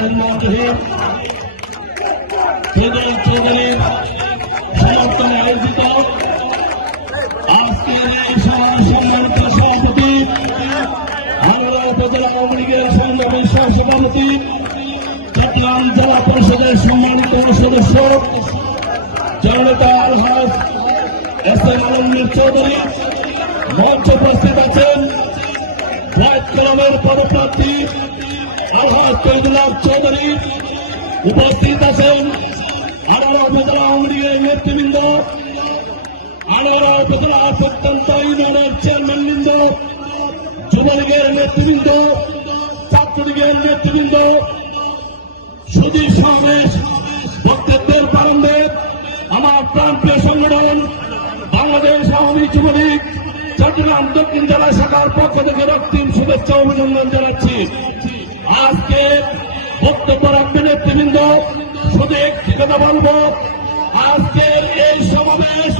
চৌধুরী চৌধুরীর সমর্থনে আয়োজিত আজকের এই সভার সম্মানিত সভাপতি হাওড়া উপজেলা আওয়ামী লীগের সংগ্রামী সহসভাপতি চট্টগ্রাম জেলা পরিষদের সম্মানিত সদস্য জননেতা আলহাজ এস এম আলমগীর মঞ্চ উপস্থিত আছেন হোয়াইট কলমের পদপ্রার্থী আলহাজ তৈদুল্লাহ চৌধুরী উপস্থিত আছেন আনারা উপজেলা আওয়ামী লীগের নেতৃবৃন্দ আনারা উপজেলা প্রত্যন্ত ইউনিয়নের চেয়ারম্যান বৃন্দ, যুবলীগের নেতৃবৃন্দ, ছাত্রলীগের নেতৃবৃন্দ সুদী সমাবেশ বক্তব্যের প্রারম্ভে আমার প্রান্তীয় সংগঠন বাংলাদেশ আওয়ামী যুবলীগ, চট্টগ্রাম দক্ষিণ জেলা শাখার পক্ষ থেকে রক্তিম শুভেচ্ছা অভিনন্দন জানাচ্ছি। আজকে বক্তব্য রাখবেন নেতৃবৃন্দ। শুধু একটি কথা বলব আজকের এই সমাবেশ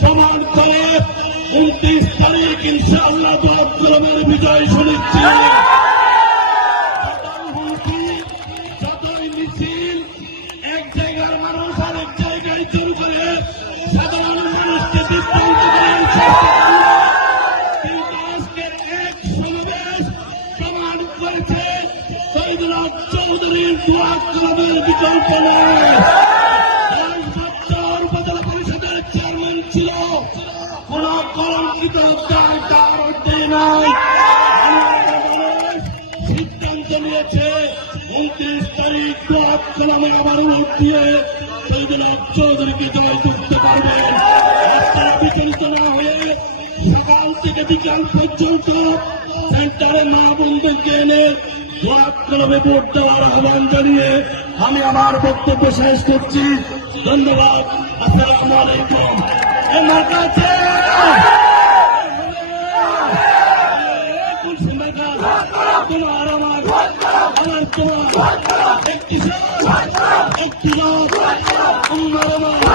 প্রমাণ করে উনত্রিশ তারিখ ইনশাআল্লাহ দোয়াত কলমের বিজয় সুনিশ্চিত। এক জায়গার মানুষ আরেক জায়গায় করে সাধারণ মানুষকে বিভ্রান্ত করার শহীদুল্লাহ চৌধুরীর দোয়া কলমের বিকল্প উপজেলা পরিষদের চেয়ারম্যান ছিল। কোন কলঙ্কিত তার অধ্যায় নয়। সিদ্ধান্ত নিয়েছে, উনত্রিশ তারিখ দোয়াত কলামে আবার ভোট দিয়ে শহীদুল্লাহ চৌধুরীকে জয় করতে পারবেন বিচলিত না হয়ে সকাল থেকে বিকাল পর্যন্ত সেন্টারে মা বন্ধুকে এনে কলমে ভোট দেওয়ার আহ্বান জানিয়ে আমি আমার বক্তব্য শেষ করছি। ধন্যবাদ। আসসালামু আলাইকুম। কাছে তোমার আমার একটি একটি আমার।